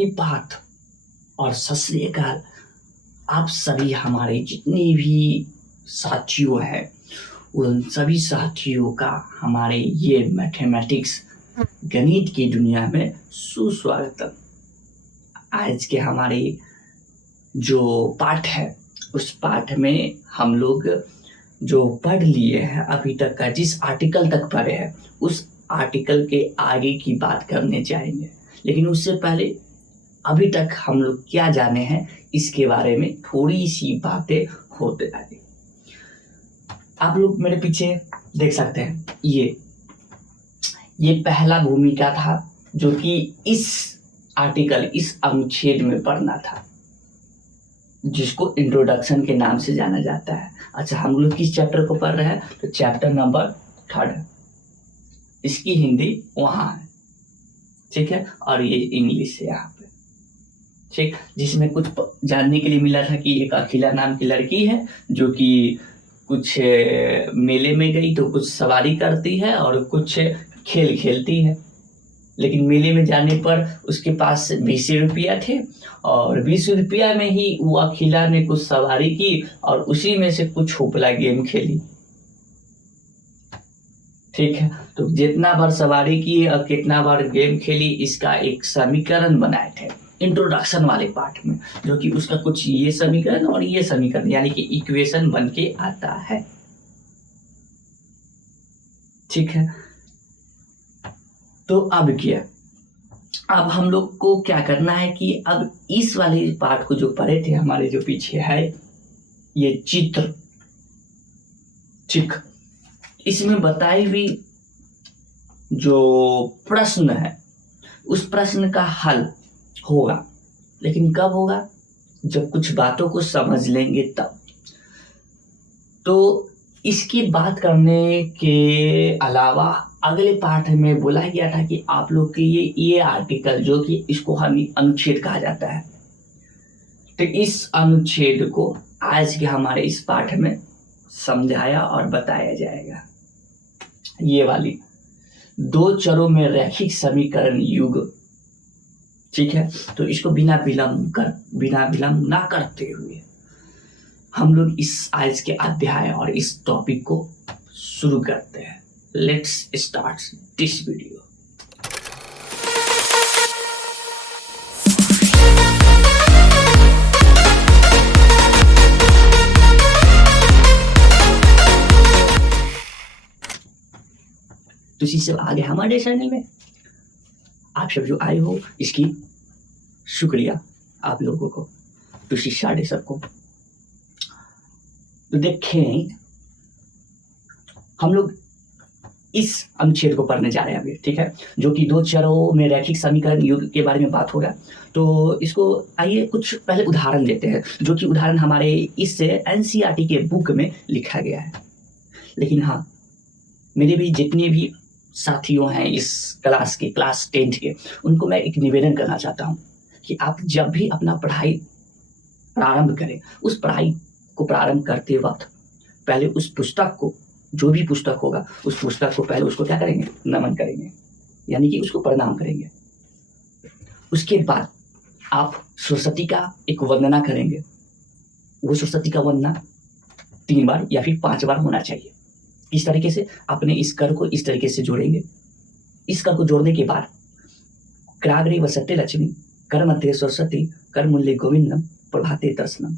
प्रणिपात और सत श्री अकाल आप सभी हमारे जितने भी साथियों हैं, उन सभी साथियों का हमारे ये मैथमेटिक्स गणित की दुनिया में सुस्वागतम। आज के हमारे जो पाठ है उस पाठ में हम लोग जो पढ़ लिए हैं अभी तक का, जिस आर्टिकल तक पढ़े हैं उस आर्टिकल के आगे की बात करने जाएंगे। लेकिन उससे पहले अभी तक हम लोग क्या जाने हैं इसके बारे में थोड़ी सी बातें होते जाएंगे। आप लोग मेरे पीछे देख सकते हैं, ये पहला भूमिका था जो कि इस आर्टिकल, इस अनुच्छेद में पढ़ना था, जिसको इंट्रोडक्शन के नाम से जाना जाता है। अच्छा, हम लोग किस चैप्टर को पढ़ रहे हैं? तो चैप्टर नंबर 3, इसकी हिंदी वहाँ है, ठीक है, और ये इंग्लिश है यहाँ पे, ठीक। जिसमें कुछ जानने के लिए मिला था कि एक अखिला नाम की लड़की है जो कि कुछ मेले में गई तो कुछ सवारी करती है और कुछ खेल खेलती है। लेकिन मेले में जाने पर उसके पास 20 रुपया थे और 20 रुपया में ही वो अखिला ने कुछ सवारी की और उसी में से कुछ होपला गेम खेली, ठीक है। तो जितना बार सवारी की और कितना बार गेम खेली इसका एक समीकरण बनाए थे इंट्रोडक्शन वाले पार्ट में, जो कि उसका कुछ ये समीकरण और ये समीकरण यानी कि इक्वेशन बन के आता है, ठीक है। तो अब क्या, अब हम लोग को क्या करना है कि अब इस वाले पार्ट को जो पढ़े थे हमारे जो पीछे है ये चित्र, ठीक, इसमें बताई हुई जो प्रश्न है उस प्रश्न का हल होगा। लेकिन कब होगा? जब कुछ बातों को समझ लेंगे तब। तो इसकी बात करने के अलावा अगले पाठ में बोला गया था कि आप लोग के ये आर्टिकल जो कि इसको हम अनुच्छेद कहा जाता है, तो इस अनुच्छेद को आज के हमारे इस पाठ में समझाया और बताया जाएगा। ये वाली 2 चरों में रैखिक समीकरण युग, ठीक है। तो इसको बिना विलंब ना करते हुए हम लोग इस आज के अध्याय और इस टॉपिक को शुरू करते हैं। Let's start this video. तो इसी से आगे हमारे चैनल में आप सब जो आए हो इसकी शुक्रिया आप लोगों को, तो साढ़े सबको। तो देखें, हम लोग इस अनुच्छेद को पढ़ने जा रहे हैं अभी, ठीक है, जो कि 2 चरों में रैखिक समीकरण युग के बारे में बात होगा। तो इसको आइए कुछ पहले उदाहरण देते हैं, जो कि उदाहरण हमारे इस एनसीईआरटी के बुक में लिखा गया है। लेकिन हाँ, मेरे भी जितने भी साथियों हैं इस क्लास 10th के, उनको मैं एक निवेदन करना चाहता हूँ कि आप जब भी अपना पढ़ाई प्रारंभ करें, उस पढ़ाई को प्रारंभ करते वक्त पहले उस पुस्तक को, जो भी पुस्तक होगा उस पुस्तक को पहले उसको क्या करेंगे? नमन करेंगे, यानी कि उसको प्रणाम करेंगे। उसके बाद आप सरस्वती का एक वंदना करेंगे। वो सरस्वती का वंदना 3 बार या फिर 5 बार होना चाहिए। इस तरीके से अपने इस कर को इस तरीके से जोड़ेंगे। इस कर को जोड़ने के बाद कराग्रे वसते लक्ष्मी, कर मध्य सरस्वती, कर मूल्य गोविंदम, प्रभाते दर्शनम,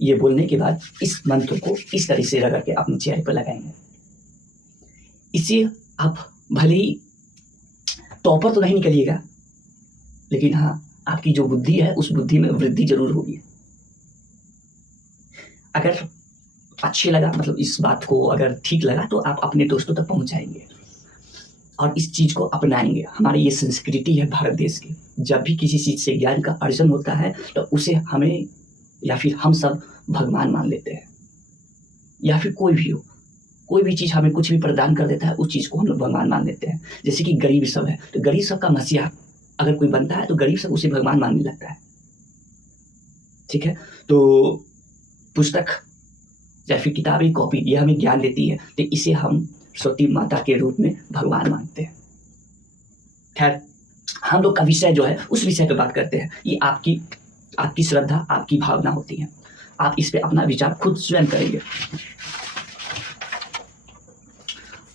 ये बोलने के बाद इस मंत्र को इस तरह से रगड़ के अपने चेहरे पर लगाएंगे। इसे आप भले ही टॉपर तो नहीं निकलिएगा, लेकिन हाँ, आपकी जो बुद्धि है उस बुद्धि में वृद्धि जरूर होगी। अगर अच्छे लगा, मतलब इस बात को अगर ठीक लगा, तो आप अपने दोस्तों तक पहुंचाएंगे और इस चीज को अपनाएंगे। हमारी ये संस्कृति है भारत देश की, जब भी किसी चीज से ज्ञान का अर्जन होता है तो उसे हमें या फिर हम सब भगवान मान लेते हैं, या फिर कोई भी हो, कोई भी चीज हमें कुछ भी प्रदान कर देता है उस चीज को हम लोग भगवान मान लेते हैं। जैसे कि गरीब सब है, तो गरीब सब का मसीहा अगर कोई बनता है तो गरीब सब उसे भगवान मानने लगता है, ठीक है। तो पुस्तक या फिर किताबी कॉपी ये हमें ज्ञान देती है, तो इसे हम सरस्वती माता के रूप में भगवान मानते हैं। खैर, हम लोग का विषय जो है उस विषय पे बात करते हैं। ये आपकी श्रद्धा, आपकी भावना होती है। आप इस पे अपना विचार खुद स्वयं करेंगे।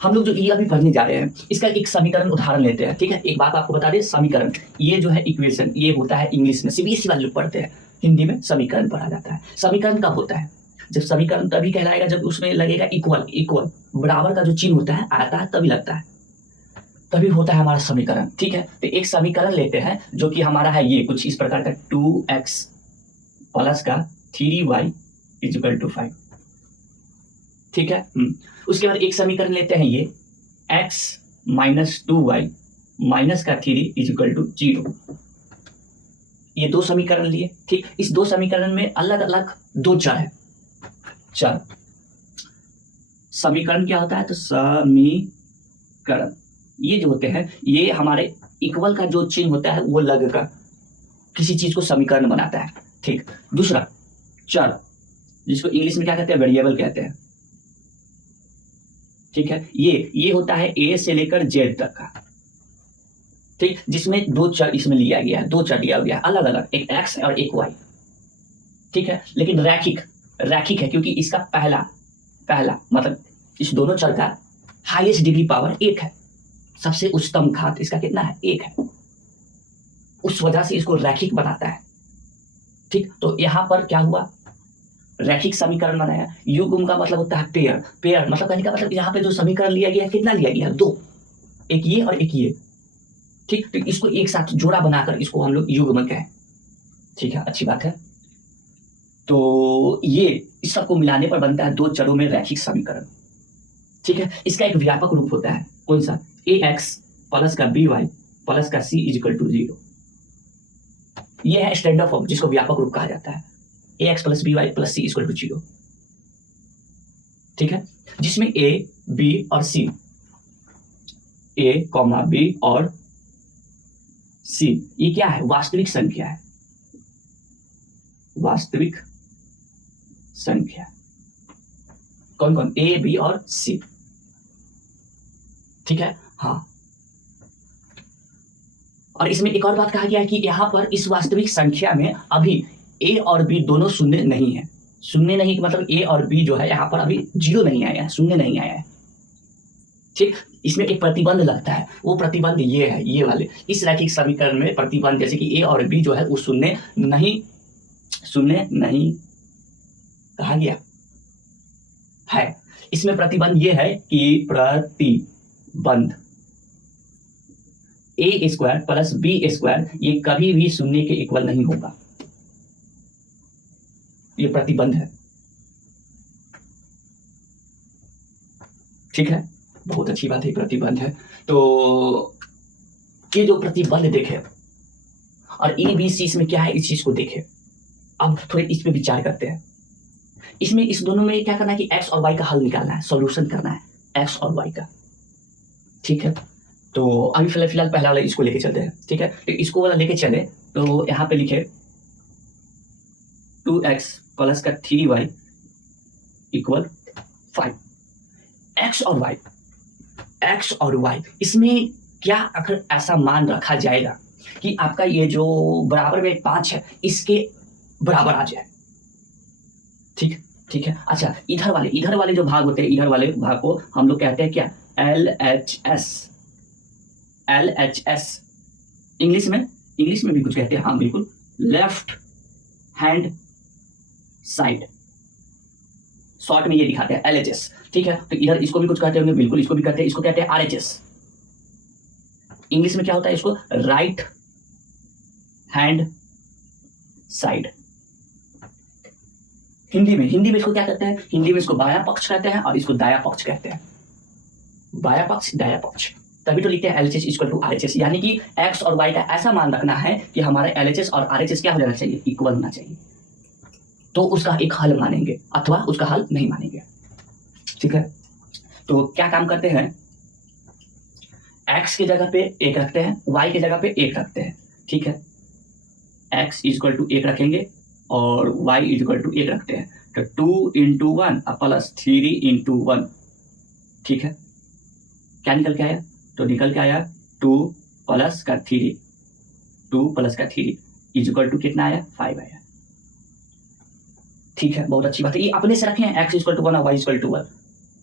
हम लोग जो ये अभी पढ़ने जा रहे हैं, इसका एक समीकरण उदाहरण लेते हैं, ठीक है। एक बात आपको बता दें, समीकरण ये जो है इक्वेशन, ये होता है इंग्लिश में, सीबीएसई वाले लोग पढ़ते हैं, हिंदी में समीकरण पढ़ा जाता है। समीकरण कब होता है? जब समीकरण तभी कहलाएगा जब उसमें लगेगा इक्वल, बराबर का जो चिन्ह होता है आता है तभी लगता है, तभी होता है हमारा समीकरण, ठीक है। तो एक समीकरण लेते हैं जो कि हमारा है ये कुछ इस प्रकार का 2x प्लस का 3y इक्वल टू 5, ठीक है। उसके बाद एक समीकरण लेते हैं ये x माइनस 2y माइनस का 3 इक्वल टू 0। ये दो समीकरण लिए, ठीक। इस दो समीकरण में अलग अलग दो चर है। चर समीकरण क्या होता है? तो समीकरण ये जो होते हैं, ये हमारे इक्वल का जो चिन्ह होता है वो लग कर किसी चीज को समीकरण बनाता है, ठीक। दूसरा चर, जिसको इंग्लिश में क्या कहते हैं? वेरिएबल कहते हैं, ठीक है। ये होता है ए से लेकर जेड तक का, ठीक, जिसमें दो चर इसमें लिया गया है, दो चर लिया गया है अलग अलग, एक एक्स और एक वाई, ठीक है। लेकिन रैखिक है क्योंकि इसका पहला मतलब इस दोनों चर का हाईएस्ट डिग्री पावर 1 है, सबसे उच्चतम घात इसका कितना है? 1 है। उस वजह से इसको रैखिक बनाता है, ठीक। तो यहां पर क्या हुआ? रैखिक समीकरण बनाया। युग्म का मतलब होता है पेयर मतलब कहने का मतलब यहाँ पे जो समीकरण लिया गया है कितना लिया गया है? 2, एक ये और एक ये, ठीक। तो इसको एक साथ जोड़ा बनाकर इसको हम लोग युग्म कहें, ठीक है, अच्छी बात है। तो ये इस सबको मिलाने पर बनता है दो चरों में रैखिक समीकरण, ठीक है। इसका एक व्यापक रूप होता है, कौन सा? ax प्लस का by प्लस का c इक्वल टू 0। ये है स्टैंडर्ड फॉर्म जिसको व्यापक रूप कहा जाता है, ax plus by plus c equal to 0, ठीक है। जिसमें a, b और c, a, b और c ये क्या है? वास्तविक संख्या है, वास्तविक संख्या। कौन कौन? a, b और c, ठीक है, हाँ। और इसमें एक और बात कहा गया है कि यहाँ पर इस वास्तविक संख्या में अभी a और b दोनों शून्य नहीं है। शून्य नहीं मतलब a और b जो है यहाँ पर अभी 0 नहीं आया है, शून्य नहीं आया है, ठीक। इसमें एक प्रतिबंध लगता है, वो प्रतिबंध ये है, ये वाले इस रैखिक समीकरण में प्रतिबंध, जैसे कि a और b जो है वो शून्य नहीं कहा गया है। इसमें प्रतिबंध ये है कि प्रतिबंध a square plus b square ये कभी भी शून्य के इक्वल नहीं होगा, ये प्रतिबंध है, ठीक है। बहुत अच्छी बात है, प्रतिबंध है। तो ये जो प्रतिबंध देखे और ए बी सी इसमें क्या है इस चीज को देखे। अब थोड़े इस पे विचार करते हैं। इसमें इस दोनों में क्या करना है कि एक्स और वाई का हल निकालना है, सॉल्यूशन करना है एक्स और वाई का, ठीक है। तो अभी फिलहाल पहला वाला इसको लेके चलते हैं, ठीक है। तो इसको वाला लेके चले तो यहाँ पे लिखे 2x प्लस का 3y इक्वल 5। एक्स और वाई इसमें क्या अगर ऐसा मान रखा जाएगा कि आपका ये जो बराबर में 5 है इसके बराबर आ जाए, ठीक है। अच्छा, इधर वाले जो भाग होते हैं, इधर वाले भाग को हम लोग कहते हैं क्या? LHS। इंग्लिश में भी कुछ कहते हैं, हाँ बिल्कुल, लेफ्ट हैंड साइड, शॉर्ट में ये दिखाते हैं LHS, ठीक है। तो इधर इसको भी कुछ कहते होंगे, बिल्कुल इसको भी कहते हैं, इसको कहते हैं RHS। इंग्लिश में क्या होता है? इसको राइट हैंड साइड। हिंदी में इसको क्या कहते हैं? हिंदी में इसको बायां पक्ष कहते हैं और इसको दायां पक्ष कहते हैं, बायां पक्ष दायां पक्ष। तभी तो लिखते हैं LHS इक्वल टू RHS, यानी कि एक्स और वाई का ऐसा मान रखना है कि हमारे LHS और RHS क्या हो जाना चाहिए? इक्वल होना चाहिए, तो उसका एक हल मानेंगे अथवा उसका हल नहीं मानेंगे, ठीक है। तो क्या काम करते हैं? एक्स की जगह पे 1 रखते हैं, वाई की जगह पे 1 रखते हैं, ठीक है। एक्स इक्वल टू 1 रखेंगे और वाई इक्वल टू 1 रखते हैं, तो 2 × 1 प्लस 3 × 1, ठीक है। क्या निकल के आया? तो निकल के आया 2 प्लस का 3 2 प्लस का 3 इज इक्वल टू कितना आया 5 आया। ठीक है, बहुत अच्छी बात है। ये अपने से रखे हैं x इक्वल टू 1 और y इक्वल टू 1।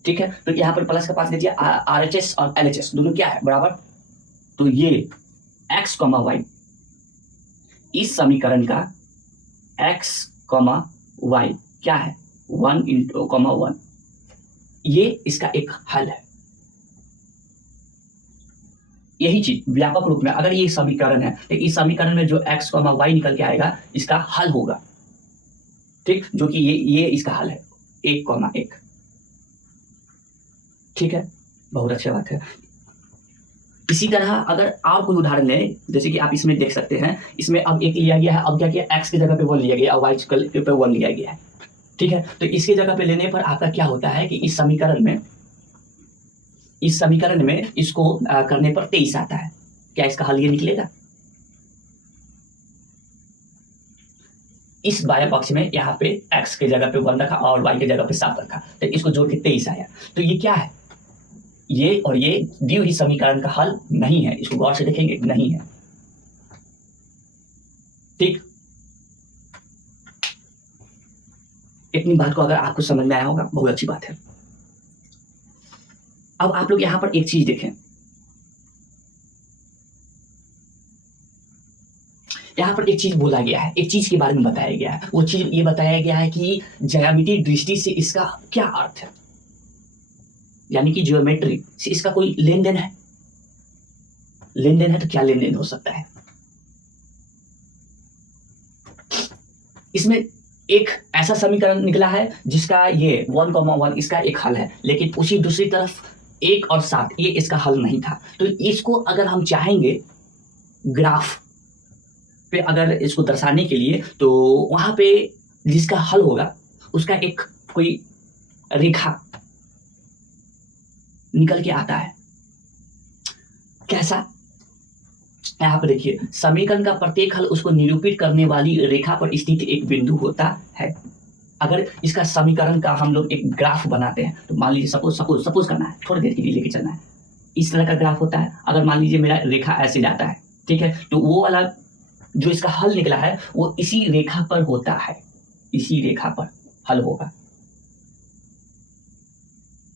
ठीक है, तो यहाँ पर प्लस का पास दीजिए, RHS और LHS दोनों क्या है बराबर, तो ये x, y इस समीकरण का x, y क्या है 1 इंटू 1, ये इसका एक हल है। यही चीज व्यापक रूप में अगर ये समीकरण है तो इस समीकरण में जो x, y निकल के आएगा इसका हल होगा। ठीक, जो कि ये इसका हल है 1, 1। ठीक है, बहुत अच्छी बात है। इसी तरह अगर और कोई उदाहरण लें, जैसे कि आप इसमें देख सकते हैं, इसमें अब एक लिया गया है, अब क्या किया x की जगह पे 1 लिया गया और y पे 1 लिया गया है। ठीक है, तो इसकी जगह पे लेने पर आपका क्या होता है कि इस समीकरण में इसको करने पर 23 आता है। क्या इसका हल ये निकलेगा? इस बाएं पक्ष में यहाँ पे x के जगह पे 1 रखा और y के जगह पे 7 रखा, तो इसको जोड़ के 23 आया। तो ये क्या है? ये और ये दी हुई समीकरण का हल नहीं है, इसको गौर से देखेंगे, नहीं है। ठीक, इतनी बात को अगर आपको समझ में आया होगा बहुत अच्छी बात है। अब आप लोग यहां पर एक चीज देखें, यहां पर एक चीज बोला गया है, एक चीज के बारे में बताया गया है। वो चीज ये बताया गया है कि ज्यामितीय दृष्टि से इसका क्या अर्थ है, यानी कि ज्योमेट्री से इसका कोई लेन देन है। लेन देन है तो क्या लेन देन हो सकता है? इसमें एक ऐसा समीकरण निकला है जिसका ये 1, 1 इसका एक हल है, लेकिन उसी दूसरी तरफ 1 और 7 ये इसका हल नहीं था। तो इसको अगर हम चाहेंगे ग्राफ पे अगर इसको दर्शाने के लिए, तो वहां पे जिसका हल होगा उसका एक कोई रेखा निकल के आता है। कैसा? यहाँ पर देखिए, समीकरण का प्रत्येक हल उसको निरूपित करने वाली रेखा पर स्थित एक बिंदु होता है। अगर इसका समीकरण का हम लोग एक ग्राफ बनाते हैं, तो मान लीजिए सपोज करना है, थोड़ी देर के लिए लेके चलना है, इस तरह का ग्राफ होता है। अगर मान लीजिए मेरा रेखा ऐसे जाता है, ठीक है, तो वो वाला जो इसका हल निकला है वो इसी रेखा पर होता है, इसी रेखा पर हल होगा।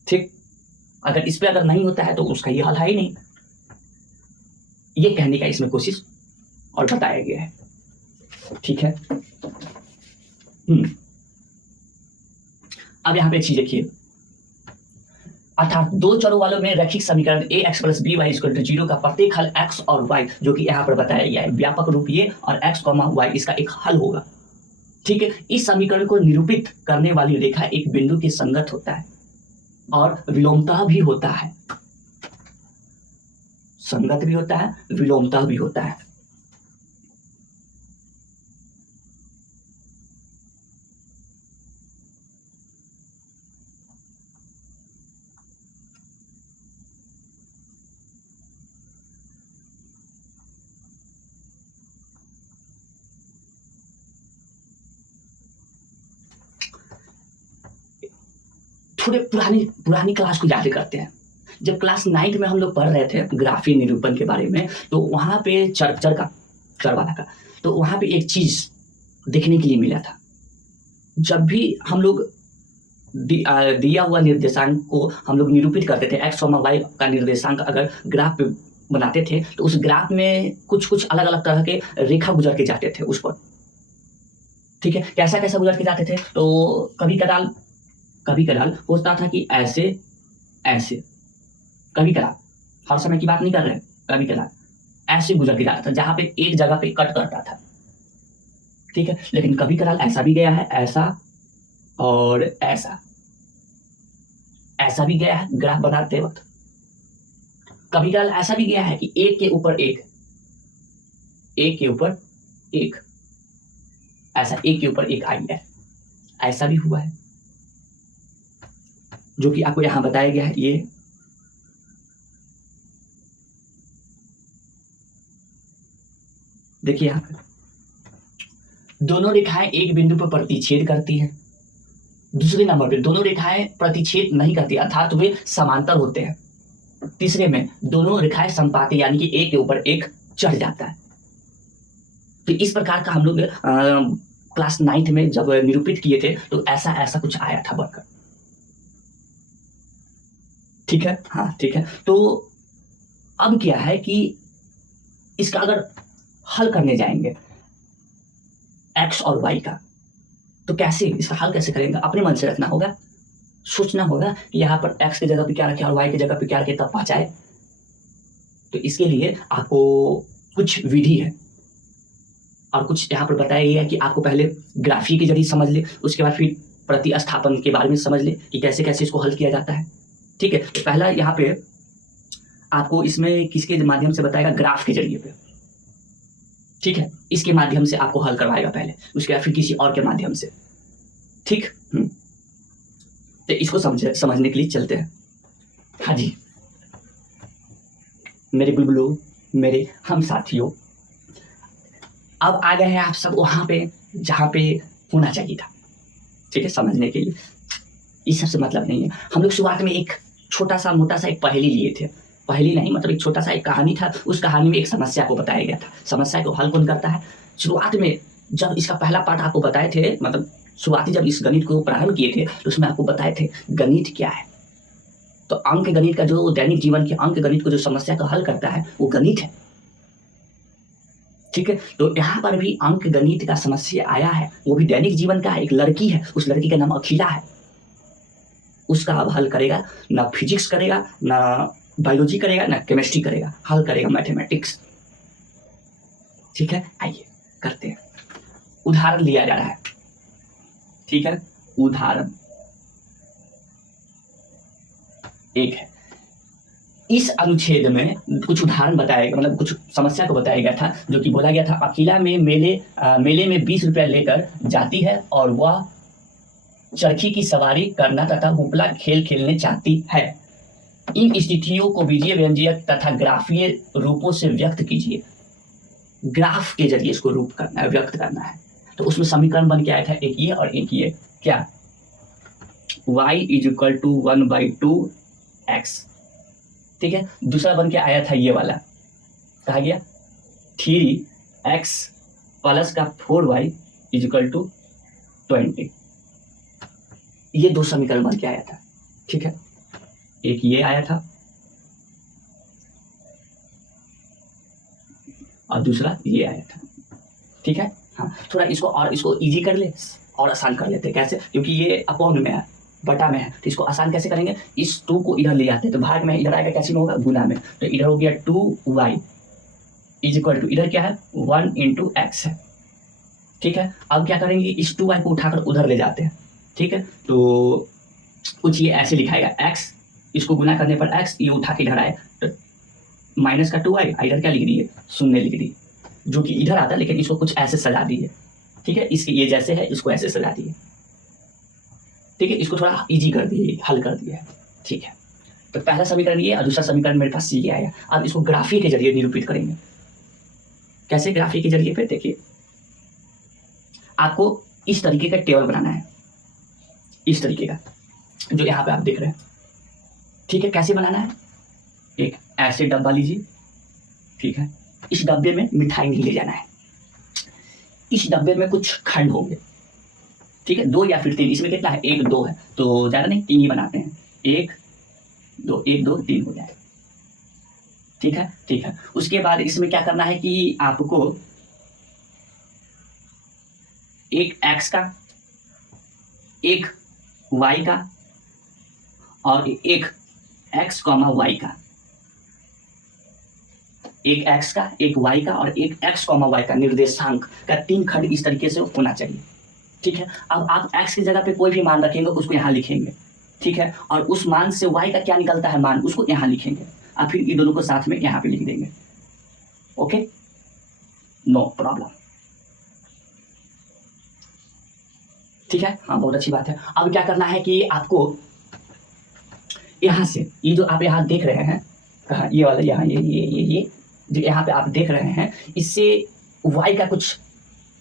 ठीक, अगर इस पे अगर नहीं होता है तो उसका ये हल है ही नहीं। ये कहने का इसमें कोशिश और बताया गया है। ठीक है, अब यहां पे एक चीज देखिए, अर्थात दो चरों वालों में रैखिक समीकरण ax + by = 0 का प्रत्येक हल x और y, जो कि यहाँ पर बताया गया है व्यापक रूप ये और x, y इसका एक हल होगा। ठीक है, इस समीकरण को निरूपित करने वाली रेखा एक बिंदु के संगत होता है और विलोमतः भी होता है। संगत भी होता है, विलोमतः भी होता है। थोड़े पुरानी क्लास को याद करते हैं। जब क्लास 9 में हम लोग पढ़ रहे थे ग्राफीय निरूपण के बारे में, तो वहां पे चर वाला का, तो वहां पे एक चीज देखने के लिए मिला था। जब भी हम लोग दिया हुआ निर्देशांक को हम लोग निरूपित करते थे, x, y का निर्देशांक अगर ग्राफ पे बनाते थे, तो उस ग्राफ में कुछ अलग अलग तरह के रेखा गुजर के जाते थे उस पर। ठीक है, कैसा गुजर के जाते थे? तो कभी कदाल होता था कि ऐसे, कभी कदाल, हर समय की बात नहीं कर रहे, कभी कदाल ऐसे गुजर के जाता था, जहां पे एक जगह पे कट करता था। ठीक है, लेकिन कभी कदाल ऐसा भी गया है, ऐसा और ऐसा भी गया है ग्राफ बनाते वक्त। कभी कदाल ऐसा भी गया है कि एक के ऊपर एक, ऐसा एक के ऊपर एक आई है, ऐसा भी हुआ है, जो कि आपको यहां बताया गया है। ये देखिए, यहां पर दोनों रेखाएं एक बिंदु पर प्रतिच्छेद करती हैं। दूसरे नंबर पे दोनों रेखाएं प्रतिच्छेद नहीं करती, अर्थात वे समांतर होते हैं। तीसरे में दोनों रेखाएं संपाती, यानी कि एक के ऊपर एक चढ़ जाता है। तो इस प्रकार का हम लोग क्लास 9th में जब निरूपित किए थे तो ऐसा ऐसा कुछ आया था बनकर। ठीक है, हाँ ठीक है। तो अब क्या है कि इसका अगर हल करने जाएंगे एक्स और वाई का, तो कैसे इसका हल कैसे करेंगे? अपने मन से रखना होगा, सोचना होगा कि यहाँ पर एक्स की जगह पे क्या रखे और वाई की जगह पे क्या रखे तब पहुंचाए। तो इसके लिए आपको कुछ विधि है और कुछ यहाँ पर बताया गया है कि आपको पहले ग्राफी के जरिए समझ ले, उसके बाद फिर प्रतिस्थापन के बारे में समझ ले कि कैसे कैसे इसको हल किया जाता है। ठीक है, तो पहला यहाँ पे आपको इसमें किसके माध्यम से बताएगा? ग्राफ के जरिए पे। ठीक है, इसके माध्यम से आपको हल करवाएगा पहले, उसके बाद फिर किसी और के माध्यम से। ठीक, तो इसको समझने के लिए चलते हैं। हाँ जी मेरे बुलबुलों, मेरे हम साथियों, अब आ गए हैं आप सब वहां पे जहां पे होना चाहिए था। ठीक है, समझने के लिए इस सबसे मतलब नहीं है। हम लोग शुरुआत में एक छोटा सा मोटा सा एक पहेली लिए थे, पहेली नहीं मतलब एक छोटा सा एक कहानी था। उस कहानी में एक समस्या को बताया गया था। समस्या को हल कौन करता है? शुरुआत में जब इसका पहला पार्ट आपको बताए थे, मतलब शुरुआती जब इस गणित को प्रारंभ किए थे तो उसमें आपको बताए थे गणित क्या है। तो अंक गणित का जो दैनिक जीवन के अंक गणित को जो समस्या का हल करता है वो गणित है। ठीक है, तो यहाँ पर भी अंक गणित का समस्या आया है, वो भी दैनिक जीवन का। एक लड़की है, उस लड़की का नाम अखिला है। उसका अब हल करेगा, ना फिजिक्स करेगा, ना बायोलॉजी करेगा, ना केमिस्ट्री करेगा, हल करेगा मैथमेटिक्स। ठीक है, आइए करते हैं। उदाहरण लिया जा रहा है। ठीक है, उदाहरण एक है। इस अनुच्छेद में कुछ उदाहरण बताया, मतलब कुछ समस्या को बताया गया था, जो कि बोला गया था अकेला में मेले में 20 रुपया लेकर जाती है और वह चरखी की सवारी करना तथा उपला खेल खेलने चाहती है। इन स्थितियों को बीजीय व्यंजक तथा ग्राफीय रूपों से व्यक्त कीजिए। ग्राफ के जरिए इसको रूप करना है, व्यक्त करना है। तो उसमें समीकरण बन के आया था एक ये और एक ये, क्या? y = 1/2x। ठीक है, दूसरा बन के आया था ये वाला, कहा गया 3x प्लस का 4y = 20। ये दो समीकरण बन के आया था। ठीक है, एक ये आया था और दूसरा ये आया था। ठीक है, हाँ थोड़ा इसको इजी कर ले और आसान कर लेते हैं। कैसे? क्योंकि ये अपॉन में है, बटा में है, तो इसको आसान कैसे करेंगे? इस 2 को इधर ले आते हैं तो भाग में इधर आएगा, कैसे में होगा? गुना में। तो इधर हो गया 2y = इधर क्या है? 1 × x है। ठीक है, अब क्या करेंगे? इस 2y को उठाकर उधर ले जाते हैं। ठीक है, तो कुछ ये ऐसे लिखाएगा x, इसको गुना करने पर x, ये उठा के इधर आए तो माइनस का 2y, इधर क्या लिख दिए? 0 लिख दिए, जो कि इधर आता है, लेकिन इसको कुछ ऐसे सजा दिए। ठीक है, इसके ये जैसे है, इसको ऐसे सजा दिए। ठीक है, इसको थोड़ा इजी कर दिए, हल कर दिया। ठीक है, तो पहला समीकरण ये और दूसरा समीकरण मेरे पास ये आया। अब इसको ग्राफी के जरिए निरूपित करेंगे। कैसे ग्राफी के जरिए? फिर देखिए, आपको इस तरीके का टेबल बनाना है, इस तरीके का जो यहाँ पे आप देख रहे हैं। ठीक है, कैसे बनाना है? एक ऐसे डब्बा लीजिए। ठीक है, इस डब्बे में मिठाई नहीं ले जाना है। इस डब्बे में कुछ खंड होंगे। ठीक है, 2 या फिर 3, इसमें कितना है? 1 2 है, तो ज्यादा नहीं, 3 ही बनाते हैं। 1 2 1 2 3 हो जाए। ठीक है, ठीक है। उसके बाद इसमें क्या करना है कि आपको एक x का, एक y का और एक x, y का, एक x का, एक y का और एक x, y का निर्देशांक का 3 खंड इस तरीके से होना चाहिए। ठीक है, अब आप x की जगह पे कोई भी मान रखेंगे, उसको यहाँ लिखेंगे। ठीक है, और उस मान से y का क्या निकलता है मान, उसको यहाँ लिखेंगे और फिर ये दोनों को साथ में यहाँ पे लिख देंगे। Okay, no problem. ठीक है, हाँ बहुत अच्छी बात है। अब क्या करना है कि आपको यहाँ से ये जो आप यहाँ देख रहे हैं, कहाँ? ये वाला यहाँ, ये जो यहाँ पे आप देख रहे हैं, इससे y का कुछ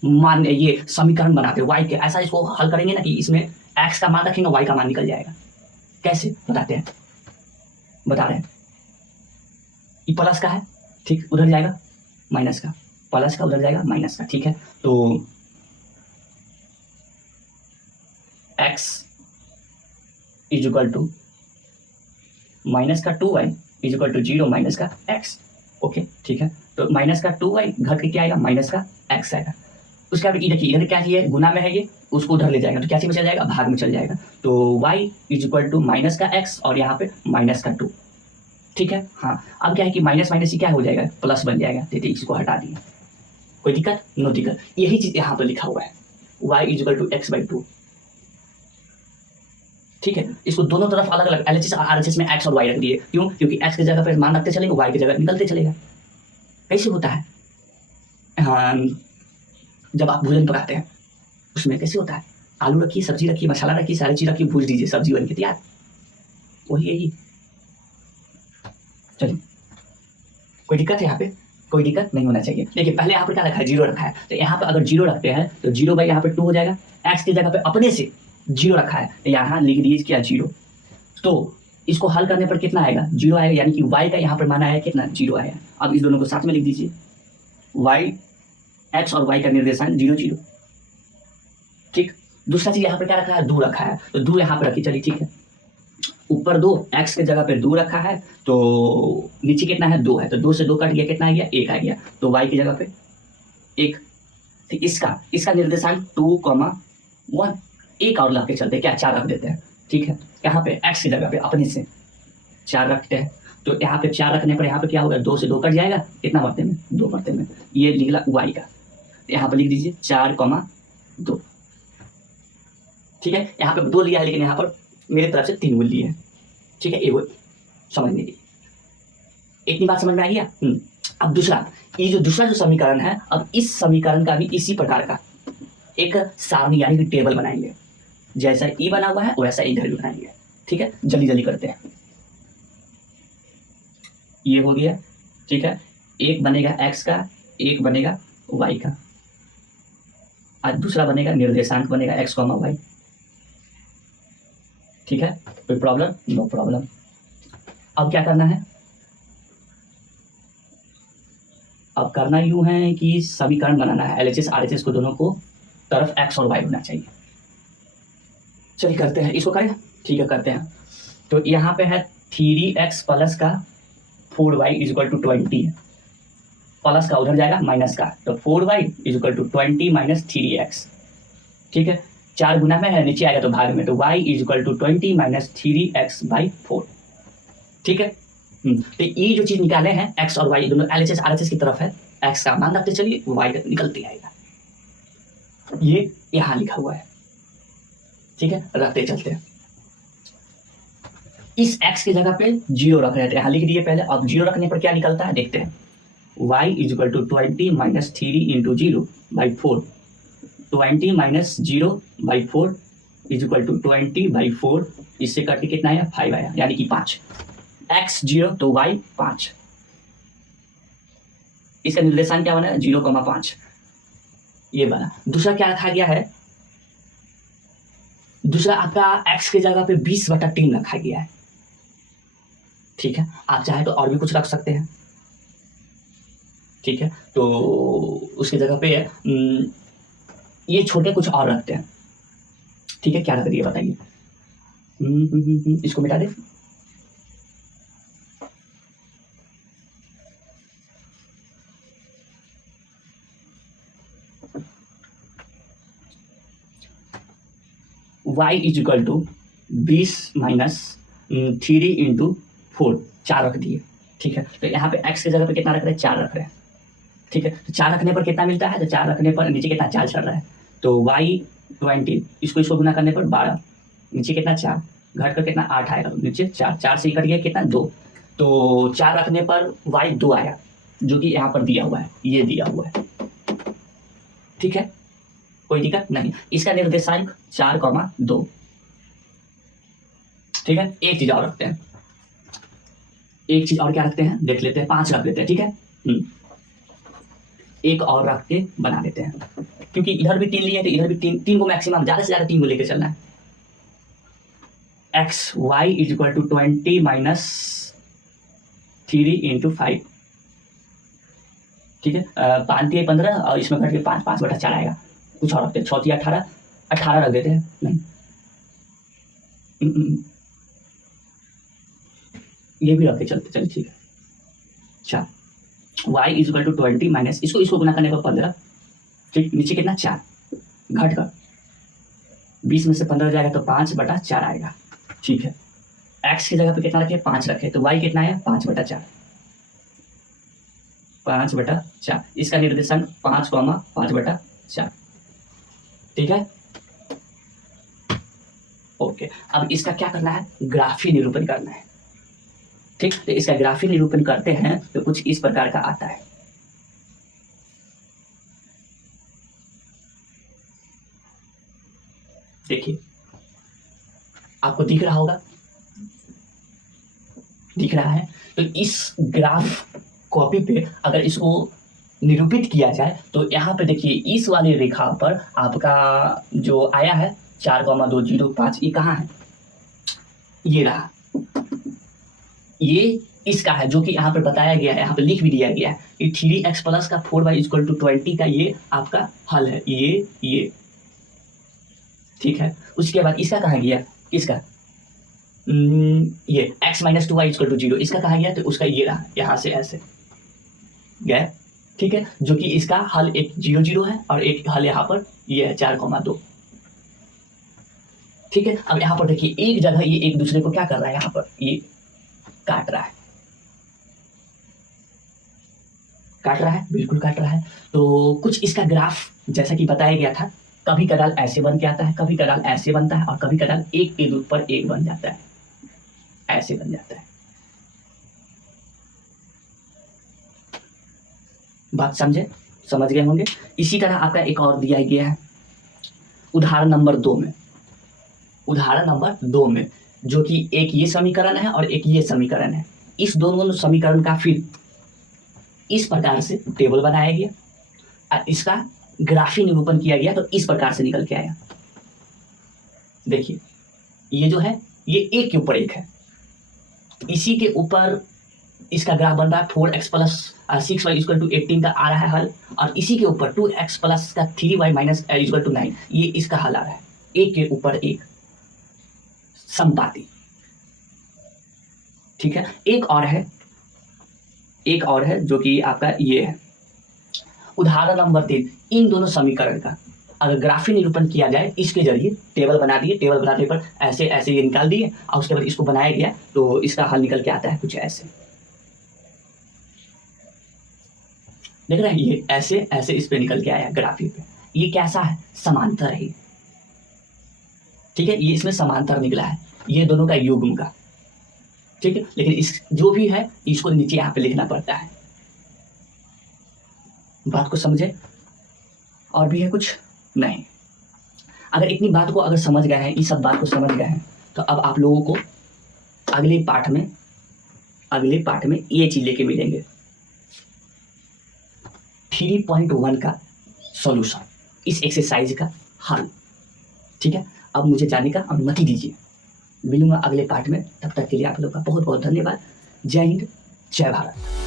मान, ये समीकरण बनाते हैं y के। ऐसा इसको हल करेंगे ना कि इसमें x का मान रखेंगे, y का मान निकल जाएगा। कैसे बताते हैं, बता रहे हैं। ये प्लस का है, ठीक, उधर जाएगा माइनस का, प्लस का उधर जाएगा माइनस का, ठीक है। तो x is equal to minus का 2y is equal to 0 minus का x, ओके ठीक है। तो माइनस का 2y घट के क्या आएगा, माइनस का x आएगा। उसके बाद देखिए इधर क्या चाहिए, गुना में है ये, उसको उधर ले जाएगा तो क्या चीज में चल जाएगा, भाग में चल जाएगा। तो y is equal to minus का x और यहाँ पे माइनस का 2, ठीक है। हाँ अब क्या है कि माइनस माइनस ही क्या हो जाएगा, प्लस बन जाएगा, तो इसको हटा दिए, कोई दिक्कत, नो दिक्कत। यही चीज यहाँ पर लिखा हुआ है, y is equal to x by 2, ठीक है। इसको दोनों तरफ अलग अलग LHS और RHS में x और y रख दिए, क्यों, क्योंकि x की जगह पर मान रखते चलेंगे, y की जगह निकलते चलेगा। कैसे होता है, हाँ जब आप भोजन पकाते हैं उसमें कैसे होता है, आलू रखिए, सब्जी रखिए, मसाला रखिए, सारी चीज रखिए, भूज दीजिए, सब्जी बन के तैयार, वही यही। चलिए कोई दिक्कत है यहाँ पे, कोई दिक्कत नहीं होना चाहिए। देखिए पहले यहाँ पर क्या रखा है, 0 रखा है, तो यहाँ पे अगर 0 रखते हैं तो 0 बाई यहाँ पे 2 हो जाएगा, x की जगह पे अपने से 0 रखा है, तो यहाँ लिख दीजिए क्या 0। तो इसको हल करने पर कितना आएगा, 0 आएगा, यानी कि y का यहाँ पर माना है कितना, 0 आएगा। अब इस दोनों को साथ में लिख दीजिए, y x और y का निर्देशांक 0 0, ठीक। दूसरा चीज यहाँ पर क्या रखा है, 2 रखा है, तो 2 यहाँ पे रखी, चलिए ठीक है। ऊपर 2, x की जगह पे 2 रखा है, तो नीचे कितना है, 2 है, तो 2 से 2 कट गया, कितना आ गया, 1 आ गया, तो y की जगह पे 1, ठीक। इसका निर्देशांक 2,1, एक और ला के चलते, क्या 4 रख देते हैं, ठीक है। यहाँ पे x की जगह पे अपने से 4 रखते हैं, तो यहाँ पे 4 रखने पर यहाँ पे क्या होगा, 2 से 2 कट जाएगा, कितना मरते में, 2 मरते में, ये निकला y का। यहाँ पे लिख दीजिए 4,2, ठीक है। यहाँ पे 2 लिया है, लेकिन यहाँ पर मेरे तरफ से 3 बोल लिए हैं, ठीक है, ये समझने के लिए। इतनी बात समझ में आ गया। अब दूसरा, ये जो दूसरा जो समीकरण है, अब इस समीकरण का भी इसी प्रकार का एक सारणी यानी कि टेबल बनाएंगे, जैसा ई बना हुआ है वैसा इधर भी बनाएंगे, ठीक है। जल्दी जल्दी करते हैं, ये हो गया, ठीक है। एक बनेगा x का, एक बनेगा y का, और दूसरा बनेगा निर्देशांक बनेगा x, y, ठीक है। कोई प्रॉब्लम, नो प्रॉब्लम। अब क्या करना है, अब करना यूं है कि समीकरण बनाना है, LHS RHS को दोनों को तरफ x और y होना चाहिए। चलिए करते हैं, इसको करें, ठीक है करते हैं। तो यहाँ पे है 3x प्लस का 4y is equal to 20, plus का उधर जाएगा माइनस का, तो 4y is equal to 20 minus 3x, ठीक है। 4 गुना में है, नीचे आएगा तो भाग में, तो y is equal to 20 minus 3x by 4, ठीक है। तो ये जो चीज निकाले हैं x और y दोनों LHS RHS की तरफ है, x का मान रखते चलिए, y का निकलते आएगा, ये यहाँ लिखा हुआ है, ठीक है। रखते चलते हैं, इस x की जगह पे 0 रख रहे थे, यहाँ लिख दिए पहले। अब 0 रखने पर क्या निकलता है देखते हैं, y is equal to 20 minus 3 into 0 by 4, 20 minus 0 by 4 is equal to 20 by 4, इससे करके कितना आया, 5 आया, यानी कि 5, x 0 तो y 5, इसका निर्देशांक क्या बना, 0,5, ये बना। दूसरा क्या रखा गया है, दूसरा आपका x की जगह पे 20/3 रखा गया है, ठीक है। आप चाहे तो और भी कुछ रख सकते हैं, ठीक है। तो उसकी जगह पे ये छोटे कुछ और रखते हैं, ठीक है। क्या रख दिए बताइए, इसको मिटा दे, y is equal to 20 minus 3 into 4, 4 रख दिए, ठीक है। तो यहाँ पे x की जगह पे कितना रख रहे हैं, 4 रख रहे हैं, ठीक है। तो 4 रखने पर कितना मिलता है, तो 4 रखने पर नीचे कितना 4 चल रहा है, तो y 20, इसको गुना करने पर 12, नीचे कितना 4, घट कर कितना 8 आएगा, तो नीचे 4, 4 से कट गया कितना 2, तो 4 रखने पर y 2 आया, जो कि यहाँ पर दिया हुआ है, ये दिया हुआ है, ठीक है। कोई दिक्कत नहीं। इसका निर्देशांक 4,2, ठीक है। एक चीज और रखते हैं, एक चीज और क्या रखते हैं देख लेते हैं, 5 रख लेते हैं, ठीक है। एक और रख के बना देते हैं, क्योंकि इधर भी 3 लिए तो इधर भी 3 को मैक्सिमम, ज्यादा से ज्यादा 3 को लेके चलना है। x y is equal to 20 minus 3 into 5, ठीक है। 5 तिया 15 और इसमें घट के 5/4 आएगा। कुछ और रखते हैं, 6 तिया 18, 18 रख देते हैं। नहीं, ये भी रख के चलते, चलिए ठीक है। अच्छा, y is equal to 20 minus इसको गुना करने पर 15, ठीक, नीचे कितना 4 घट कर 20 में से 15 जाएगा तो 5/4 आएगा, ठीक है। x की जगह पे कितना रखे, 5 रखे, तो y कितना आया 5/4, 5/4। इसका निर्देशांक 5,5/4, ठीक है। ओके, अब इसका क्या करना है, ग्राफी निरूपण करना है, ठीक। तो इसका ग्राफी निरूपण करते हैं तो कुछ इस प्रकार का आता है। देखिए, आपको दिख रहा होगा, दिख रहा है। तो इस ग्राफ कॉपी पे अगर इसको निरूपित किया जाए तो यहाँ पे देखिए इस वाली रेखा पर आपका जो आया है 4,205, ये कहाँ है, ये रहा, ये इसका है जो कि यहाँ पर बताया गया है, यहाँ पे लिख भी दिया गया है। ये 3x प्लस का 4y इक्वल टू 20 का ये आपका हल है, ये ठीक है। उसके बाद इसका कहा गया, इसका ये x minus 2y equal to 0, इसका कहा गया, तो उसका ये रहा, यहाँ से ऐसे गया, ठीक है। जो कि इसका हल एक 0 0 है और एक हल यहाँ पर ये है 4,2, ठीक है। अब यहाँ पर देखिए एक जगह ये एक दूसरे को क्या कर रहा है, यहाँ पर ये काट रहा है, बिल्कुल काट रहा है। तो कुछ इसका ग्राफ जैसा कि बताया गया था, कभी कदाल ऐसे बन के आता है, कभी कदाल ऐसे बनता है और कभी कदाल एक के ऊपर एक बन जाता है, ऐसे बन जाता है। बात समझ गए होंगे। इसी तरह आपका एक और दिया गया है उदाहरण नंबर 2 में, जो कि एक ये समीकरण है और एक ये समीकरण है। इस दोनों समीकरण का फिर इस प्रकार से टेबल बनाया गया और इसका ग्राफी निरूपण किया गया, तो इस प्रकार से निकल के आया। देखिए ये जो है ये एक के ऊपर एक है, इसी के ऊपर इसका ग्राफ बन रहा है 4x plus 6y equal to 18 का आ रहा है हल, और इसी के ऊपर 2x प्लस का 3y माइनस इक्वल टू 9, ये इसका हल आ रहा है, एक के ऊपर एक समपाती, ठीक है। एक और है जो कि आपका ये है उदाहरण नंबर 3। इन दोनों समीकरण का अगर ग्राफी निरूपण किया जाए, इसके जरिए टेबल बना दिए, टेबल बनाने पर ऐसे ऐसे ये निकाल दिए और उसके बाद इसको बनाया गया, तो इसका हल निकल के आता है कुछ ऐसे, देख रहे हैं, ये ऐसे ऐसे इस पे निकल के आया ग्राफी पे। ये कैसा है, समांतर है, ठीक है। ये इसमें समांतर निकला है, ये दोनों का युग्म का, ठीक है। लेकिन इस जो भी है इसको नीचे यहाँ पे लिखना पड़ता है। बात को समझे, और भी है कुछ नहीं। अगर इतनी बात को अगर समझ गए हैं, इस सब बात को समझ गए हैं, तो अब आप लोगों को अगले पाठ में ये चीज लेके मिलेंगे, 3.1 का सॉल्यूशन, इस एक्सरसाइज का हल, ठीक है। अब मुझे जाने का अनुमति दीजिए, मिलूंगा अगले पाठ में। तब तक के लिए आप लोग का बहुत बहुत धन्यवाद। जय हिंद, जय भारत।